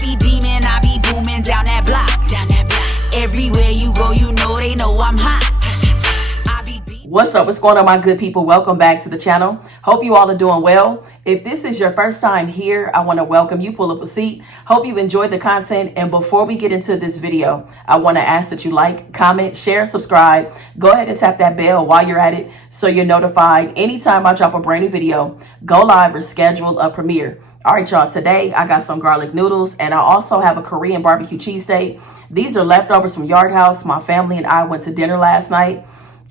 be beaming, I be booming down that block. Everywhere you go, you know they know I'm hot. What's up? What's going on, my good people? Welcome back to the channel. Hope you all are doing well. If this is your first time here, I want to welcome you. Pull up a seat. Hope you enjoyed the content. And before we get into this video, I want to ask that you like, comment, share, subscribe. Go ahead and tap that bell while you're at it so you're notified anytime I drop a brand new video, go live, or schedule a premiere. All right, y'all. Today, I got some garlic noodles, and I also have a Korean barbecue cheesesteak. These are leftovers from Yard House. My family and I went to dinner last night.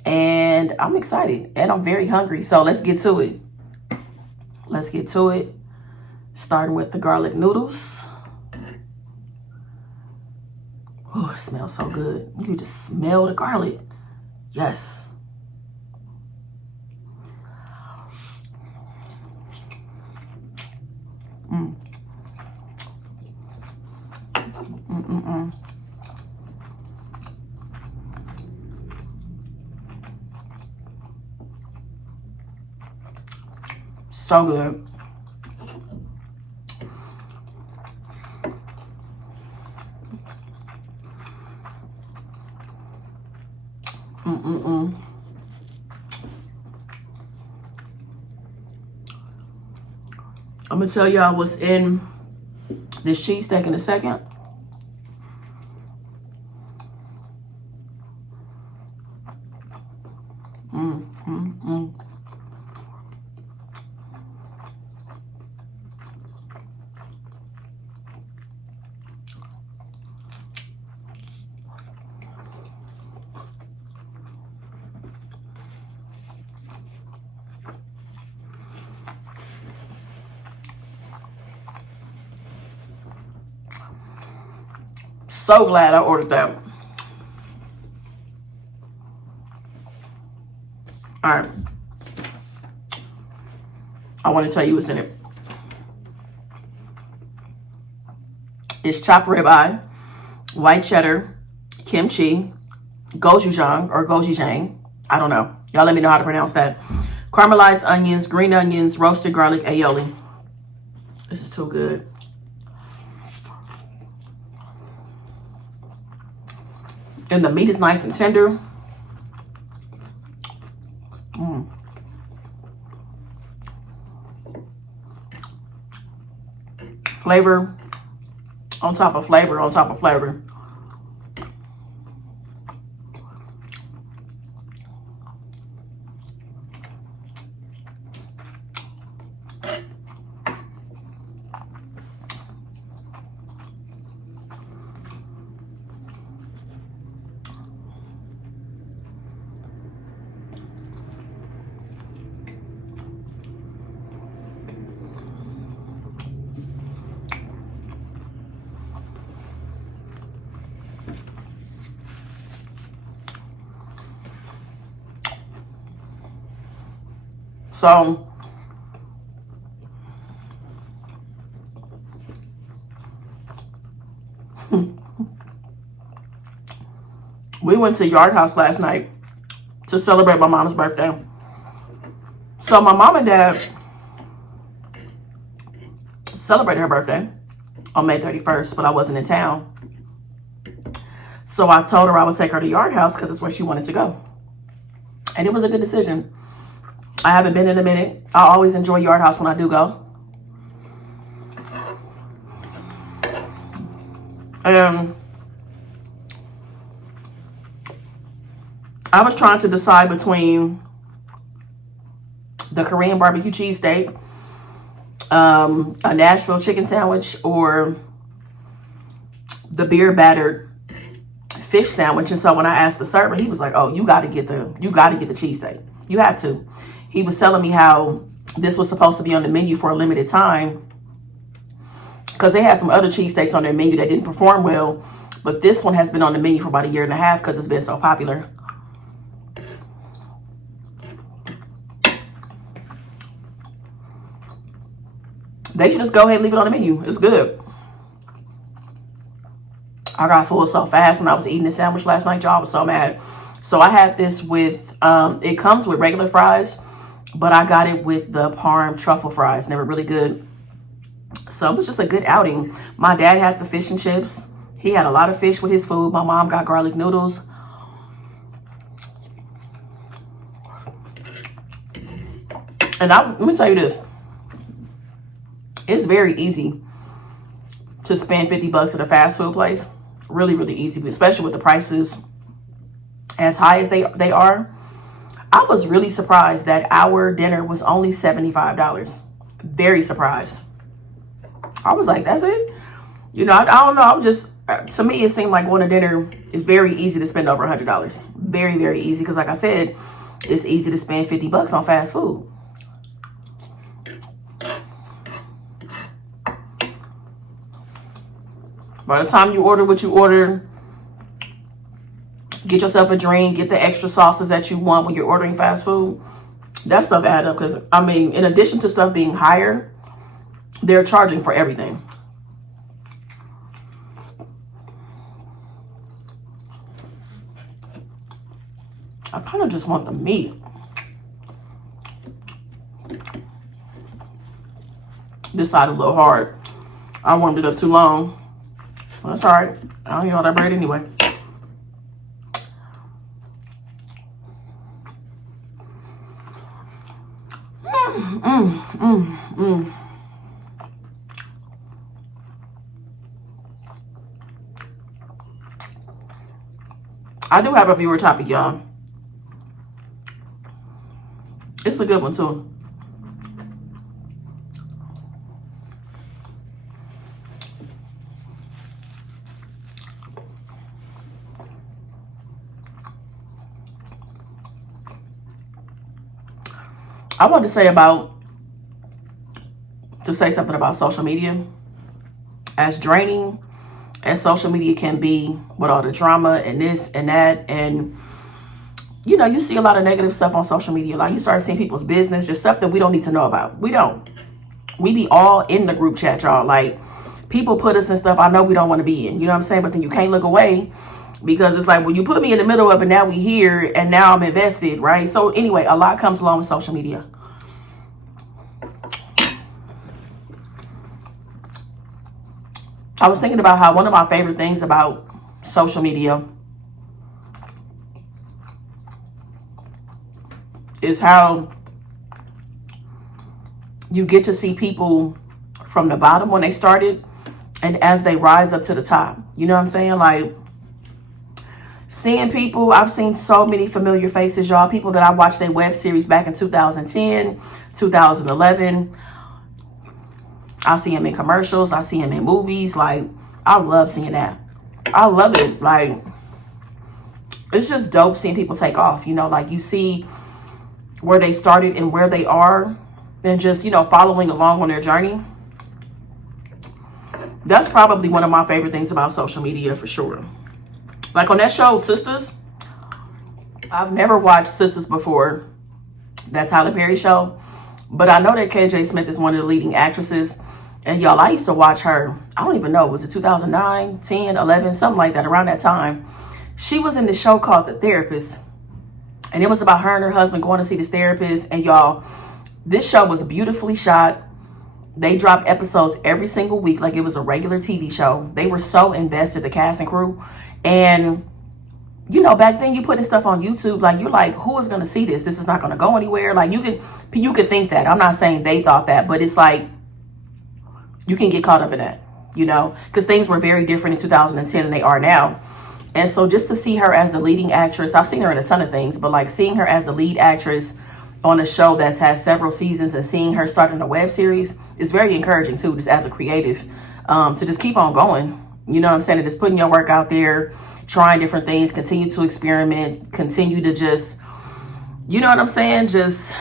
And I'm excited and I'm very hungry. So let's get to it. Let's get to it. Starting with the garlic noodles. Oh, it smells so good. You just smell the garlic. Yes. So good. I'm gonna tell y'all what's in this cheesesteak in a second. So glad I ordered that. All right. I want to tell you what's in it. It's chopped ribeye, white cheddar, kimchi, gochujang or gochujang. I don't know. Y'all let me know how to pronounce that. Caramelized onions, green onions, roasted garlic aioli. This is too good. And the meat is nice and tender. Flavor on top of flavor on top of flavor. So, we went to Yard House last night to celebrate my mom's birthday. So my mom and dad celebrated her birthday on May 31st, but I wasn't in town. So I told her I would take her to Yard House because it's where she wanted to go. And it was a good decision. I haven't been in a minute. I always enjoy Yard House when I do go. I was trying to decide between the Korean barbecue cheesesteak, a Nashville chicken sandwich, or the beer battered fish sandwich. And so when I asked the server, he was like, "Oh, you got to get the cheesesteak. You have to." He was telling me how this was supposed to be on the menu for a limited time because they had some other cheesesteaks on their menu that didn't perform well, but this one has been on the menu for about 1.5 years because it's been so popular. They should just go ahead and leave it on the menu. It's good. I got full so fast when I was eating this sandwich last night, y'all. I was so mad. So I had this with, it comes with regular fries, but I got it with the Parm truffle fries. And they were really good. So it was just a good outing. My dad had the fish and chips. He had a lot of fish with his food. My mom got garlic noodles. And let me tell you this. It's very easy to spend 50 bucks at a fast food place. Really, really easy, especially with the prices as high as they are. I was really surprised that our dinner was only $75. Very surprised. I was like, that's it? You know, I don't know. I'm just, to me, it seemed like going to dinner is very easy to spend over $100. Very, very easy. Because like I said, it's easy to spend 50 bucks on fast food. By the time you order what you order, get yourself a drink, get the extra sauces that you want when you're ordering fast food, that stuff add up. Because, I mean, in addition to stuff being higher, they're charging for everything. I kind of just want the meat. This side a little hard. I warmed it up too long. Well, that's all right. I don't eat all that bread anyway. I do have a viewer topic, y'all. It's a good one, too. I want to say something about social media. As draining as social media can be with all the drama and this and that, and you know, you see a lot of negative stuff on social media. Like, you start seeing people's business, just stuff that we don't need to know about. We don't. We be all in the group chat, y'all. Like, people put us in stuff I know we don't want to be in. You know what I'm saying? But then you can't look away because it's like, well, you put me in the middle of it, now we here, and now I'm invested, right? So anyway, a lot comes along with social media. I was thinking about how one of my favorite things about social media is how you get to see people from the bottom when they started and as they rise up to the top. You know what I'm saying? Like, seeing people, I've seen so many familiar faces, y'all. People that I watched their web series back in 2010, 2011. I see them in commercials. I see them in movies. Like, I love seeing that. I love it. Like, it's just dope seeing people take off. You know, like, you see where they started and where they are and just, you know, following along on their journey. That's probably one of my favorite things about social media, for sure. Like, on that show, Sisters, I've never watched Sisters before. That Tyler Perry show. But I know that KJ Smith is one of the leading actresses. And y'all, I used to watch her, I don't even know, was it 2009, 10, 11, something like that, around that time. She was in this show called The Therapist. And it was about her and her husband going to see this therapist. And y'all, this show was beautifully shot. They dropped episodes every single week like it was a regular TV show. They were so invested, the cast and crew. And, you know, back then you putting stuff on YouTube, like, you're like, who is going to see this? This is not going to go anywhere. Like, you could think that. I'm not saying they thought that, but it's like, you can get caught up in that, you know, because things were very different in 2010 than they are now. And so just to see her as the leading actress, I've seen her in a ton of things, but like seeing her as the lead actress on a show that's had several seasons and seeing her start in a web series is very encouraging too, just as a creative, to just keep on going. You know what I'm saying? And just putting your work out there, trying different things, continue to experiment, continue to just, you know what I'm saying? Just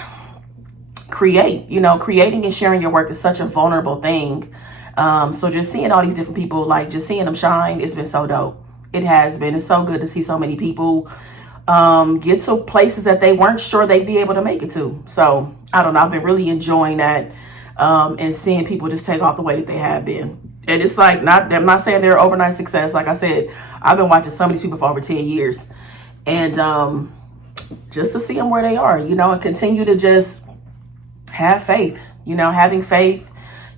create, you know, creating and sharing your work is such a vulnerable thing. So just seeing all these different people, like just seeing them shine, it's been so dope. It has been. It's so good to see so many people get to places that they weren't sure they'd be able to make it to. So I don't know. I've been really enjoying that and seeing people just take off the way that they have been. And it's like, I'm not saying they're overnight success. Like I said, I've been watching some of these people for over 10 years. And just to see them where they are, you know, and continue to just have faith, you know, having faith,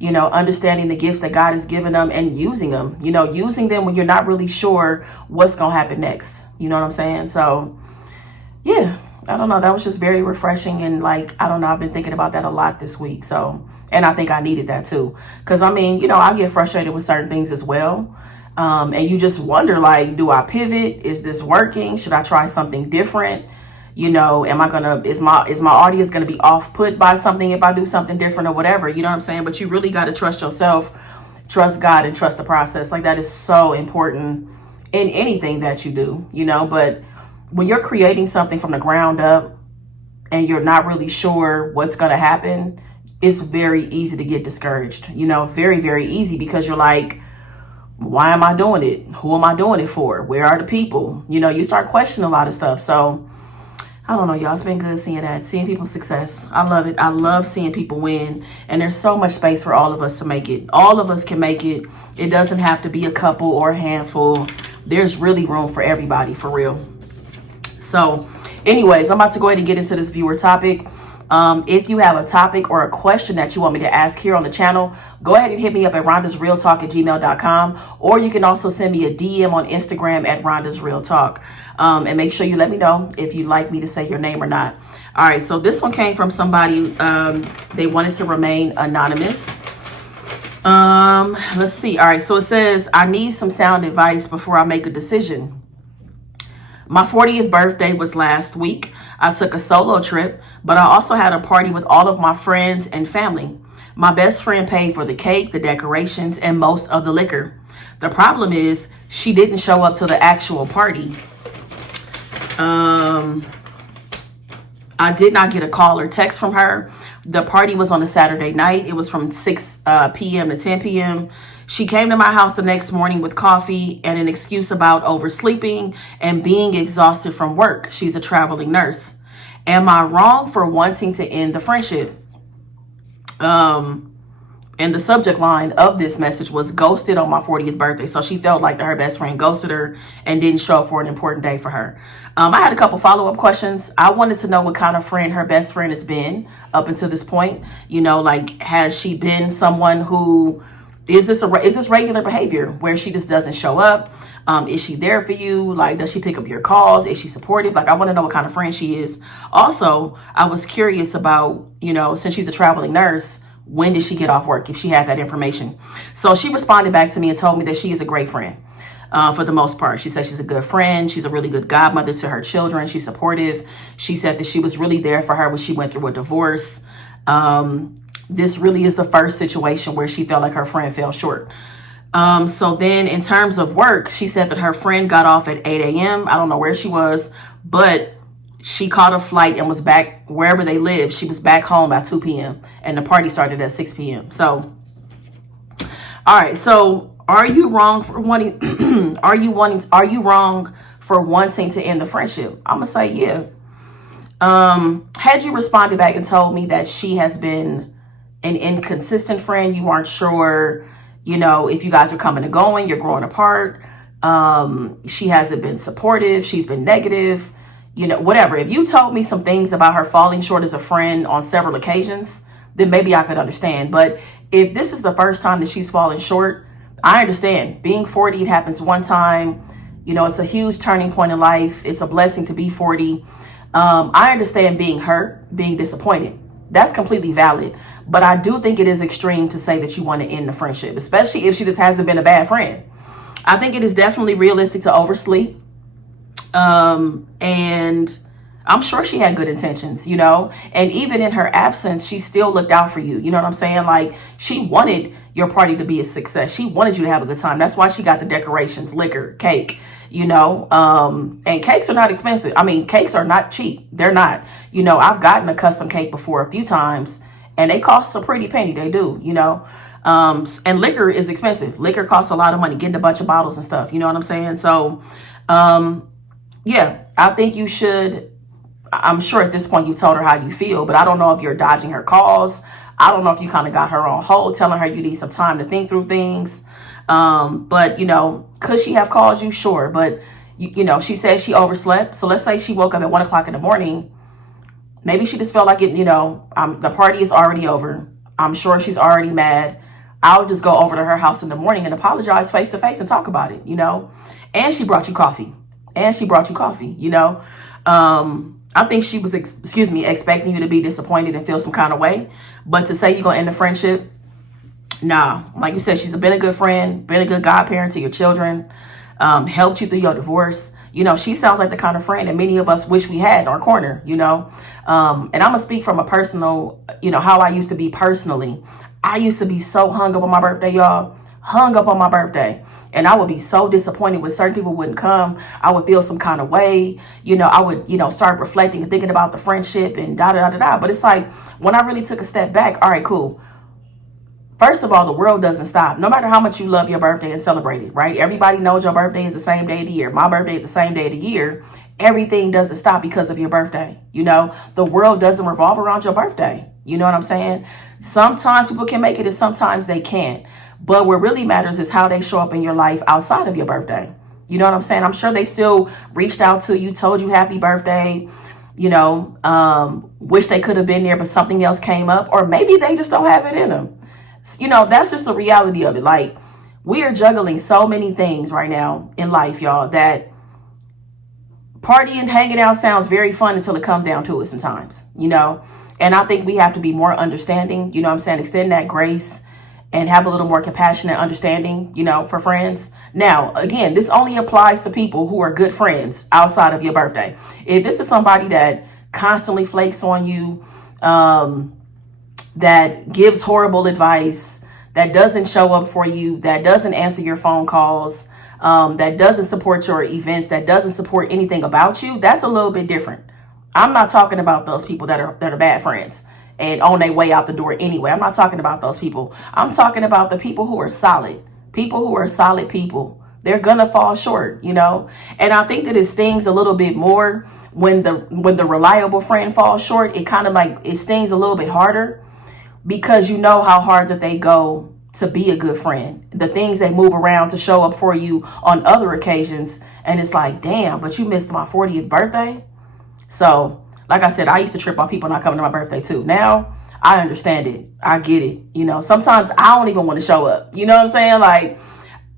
understanding the gifts that God has given them and using them, using them when you're not really sure what's going to happen next. You know what I'm saying? So, yeah, I don't know. That was just very refreshing. And like, I don't know, I've been thinking about that a lot this week. So, and I think I needed that too. Because I mean, I get frustrated with certain things as well. And you just wonder, like, do I pivot? Is this working? Should I try something different? Is my audience going to be off put by something if I do something different or whatever? You know what I'm saying? But you really got to trust yourself, trust God, and trust the process. Like, that is so important in anything that you do, but when you're creating something from the ground up and you're not really sure what's going to happen, it's very easy to get discouraged, very, very easy, because you're like, why am I doing it? Who am I doing it for? Where are the people? You start questioning a lot of stuff. So I don't know, y'all. It's been good seeing people's success. I love it. I love seeing people win. And there's so much space for all of us to make it. All of us can make it. It doesn't have to be a couple or a handful. There's really room for everybody, for real. So anyways, I'm about to go ahead and get into this viewer topic. If you have a topic or a question that you want me to ask here on the channel, go ahead and hit me up at rondasrealtalk@gmail.com, or you can also send me a DM on Instagram at rondasrealtalk. And make sure you let me know if you'd like me to say your name or not. All right, so this one came from somebody, they wanted to remain anonymous. Let's see. All right, so it says, I need some sound advice before I make a decision. My 40th birthday was last week. I took a solo trip, but I also had a party with all of my friends and family. My best friend paid for the cake, the decorations, and most of the liquor. The problem is she didn't show up to the actual party. I did not get a call or text from her. The party was on a Saturday night. It was from 6 p.m. to 10 p.m. She came to my house the next morning with coffee and an excuse about oversleeping and being exhausted from work. She's a traveling nurse. Am I wrong for wanting to end the friendship? And the subject line of this message was ghosted on my 40th birthday. So she felt like her best friend ghosted her and didn't show up for an important day for her. I had a couple follow-up questions. I wanted to know what kind of friend her best friend has been up until this point. Like, has she been someone who, is this regular behavior where she just doesn't show up? Is she there for you? Like, does she pick up your calls? Is she supportive? Like, I want to know what kind of friend she is. Also, I was curious about, since she's a traveling nurse, when did she get off work, if she had that information? So she responded back to me and told me that she is a great friend for the most part. She said she's a good friend. She's a really good godmother to her children. She's supportive. She said that she was really there for her when she went through a divorce. This really is the first situation where she felt like her friend fell short. So then in terms of work, she said that her friend got off at 8 a.m. I don't know where she was, but she caught a flight and was back wherever they lived. She was back home by 2 p.m. and the party started at 6 p.m. So, all right. So are you wrong for wanting, are you wrong for wanting to end the friendship? I'm going to say, yeah. Had you responded back and told me that she has been an inconsistent friend, you weren't sure, if you guys are coming and going, you're growing apart. She hasn't been supportive. She's been negative. Whatever. If you told me some things about her falling short as a friend on several occasions, then maybe I could understand. But if this is the first time that she's fallen short, I understand. Being 40, it happens one time. It's a huge turning point in life. It's a blessing to be 40. I understand being hurt, being disappointed. That's completely valid. But I do think it is extreme to say that you want to end the friendship, especially if she just hasn't been a bad friend. I think it is definitely realistic to oversleep. And I'm sure she had good intentions, and even in her absence, she still looked out for you. You know what I'm saying? Like, she wanted your party to be a success. She wanted you to have a good time. That's why she got the decorations, liquor, cake, and cakes are not expensive. I mean, cakes are not cheap. They're not, I've gotten a custom cake before a few times and they cost a pretty penny. They do, and liquor is expensive. Liquor costs a lot of money, getting a bunch of bottles and stuff. You know what I'm saying? So, yeah, I think you should. I'm sure at this point you told her how you feel, but I don't know if you're dodging her calls. I don't know if you kind of got her on hold, telling her you need some time to think through things. But, could she have called you? Sure. But, she said she overslept. So let's say she woke up at 1 o'clock in the morning. Maybe she just felt like it, the party is already over. I'm sure she's already mad. I'll just go over to her house in the morning and apologize face to face and talk about it, you know. And she brought you coffee. And she brought you coffee, you know. I think she was, expecting you to be disappointed and feel some kind of way. But to say you're going to end the friendship, nah. Like you said, she's been a good friend, been a good godparent to your children, helped you through your divorce. You know, she sounds like the kind of friend that many of us wish we had in our corner, you know. And I'm going to speak from a personal, you know, how I used to be personally. I used to be so hung up on my birthday, y'all. Hung up on my birthday. And I would be so disappointed when certain people wouldn't come. I would feel some kind of way. You know, I would, you know, start reflecting and thinking about the friendship and da-da-da-da-da. But it's like, when I really took a step back, all right, cool. First of all, the world doesn't stop. No matter how much you love your birthday and celebrate it, right? Everybody knows your birthday is the same day of the year. My birthday is the same day of the year. Everything doesn't stop because of your birthday. You know, the world doesn't revolve around your birthday. You know what I'm saying? Sometimes people can make it and sometimes they can't. But what really matters is how they show up in your life outside of your birthday. You know what I'm saying? I'm sure they still reached out to you, told you happy birthday, you know, wish they could have been there, but something else came up. Or maybe they just don't have it in them. You know, that's just the reality of it. Like, we are juggling so many things right now in life, y'all, that partying, hanging out sounds very fun until it comes down to it sometimes, you know. And I think we have to be more understanding, you know what I'm saying, extend that grace and have a little more compassion and understanding, you know, for friends. Now, again, this only applies to people who are good friends outside of your birthday. If this is somebody that constantly flakes on you, that gives horrible advice, that doesn't show up for you, that doesn't answer your phone calls, that doesn't support your events, that doesn't support anything about you, that's a little bit different. I'm not talking about those people that are bad friends and on their way out the door anyway. I'm not talking about those people. I'm talking about the people who are solid. People who are solid people. They're gonna fall short, you know. And I think that it stings a little bit more when the reliable friend falls short. It kind of like, it stings a little bit harder because you know how hard that they go to be a good friend. The things they move around to show up for you on other occasions. And it's like, damn, but you missed my 40th birthday. So, like I said, I used to trip on people not coming to my birthday too. Now, I understand it. I get it. You know, sometimes I don't even want to show up. You know what I'm saying? Like,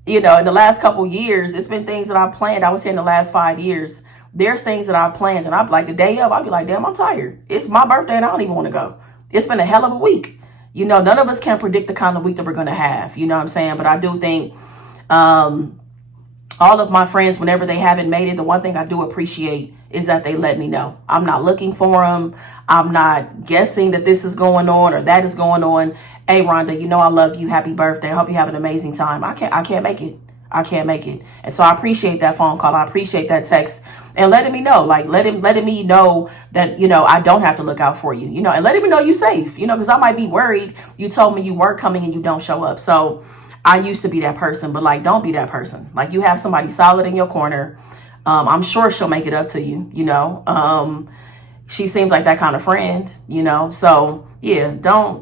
you know, in the last couple years, it's been things that I planned. I would say in the last 5 years, there's things that I planned. And I'm like, the day of, I'll be like, damn, I'm tired. It's my birthday and I don't even want to go. It's been a hell of a week. You know, none of us can predict the kind of week that we're going to have. You know what I'm saying? But I do think all of my friends, whenever they haven't made it, the one thing I do appreciate is that they let me know. I'm not looking for them. I'm not guessing that this is going on or that is going on. Hey, Rhonda, you know I love you. Happy birthday. I hope you have an amazing time. I can't make it. I can't make it. And so I appreciate that phone call. I appreciate that text and letting me know, like letting me know that, you know, I don't have to look out for you, you know, and letting me know you're safe, you know, because I might be worried. You told me you were coming and you don't show up. So I used to be that person, but like, don't be that person. Like, you have somebody solid in your corner. I'm sure she'll make it up to you, you know. She seems like that kind of friend, you know. So yeah,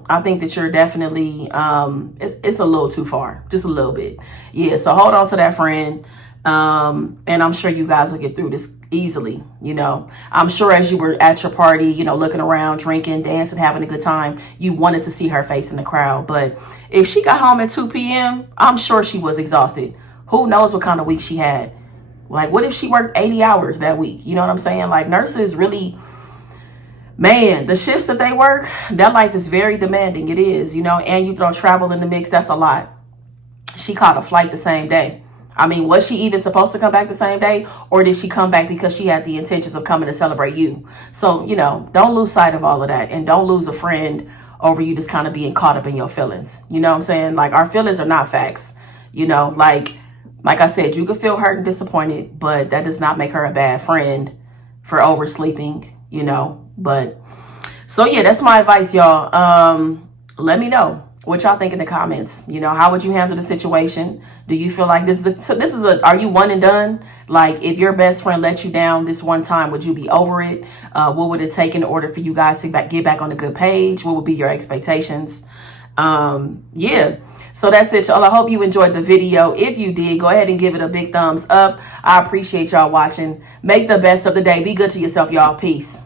I think that you're definitely, it's a little too far, just a little bit. Yeah, so hold on to that friend. And I'm sure you guys will get through this easily, you know. I'm sure as you were at your party, you know, looking around, drinking, dancing, having a good time, you wanted to see her face in the crowd. But if she got home at 2 p.m., I'm sure she was exhausted. Who knows what kind of week she had? Like, what if she worked 80 hours that week? You know what I'm saying? Like, nurses really, man, the shifts that they work, that life is very demanding. It is, you know, and you throw travel in the mix. That's a lot. She caught a flight the same day. I mean, was she even supposed to come back the same day? Or did she come back because she had the intentions of coming to celebrate you? So, you know, don't lose sight of all of that. And don't lose a friend over you just kind of being caught up in your feelings. You know what I'm saying? Like, our feelings are not facts. You know, like I said, you could feel hurt and disappointed, but that does not make her a bad friend for oversleeping, you know. But so, yeah, that's my advice, y'all. Let me know what y'all think in the comments. You know, how would you handle the situation? Do you feel like this is are you one and done? Like, if your best friend let you down this one time, would you be over it? What would it take in order for you guys to get back on a good page? What would be your expectations? Yeah. So that's it, y'all. I hope you enjoyed the video. If you did, go ahead and give it a big thumbs up. I appreciate y'all watching. Make the best of the day. Be good to yourself, y'all. Peace.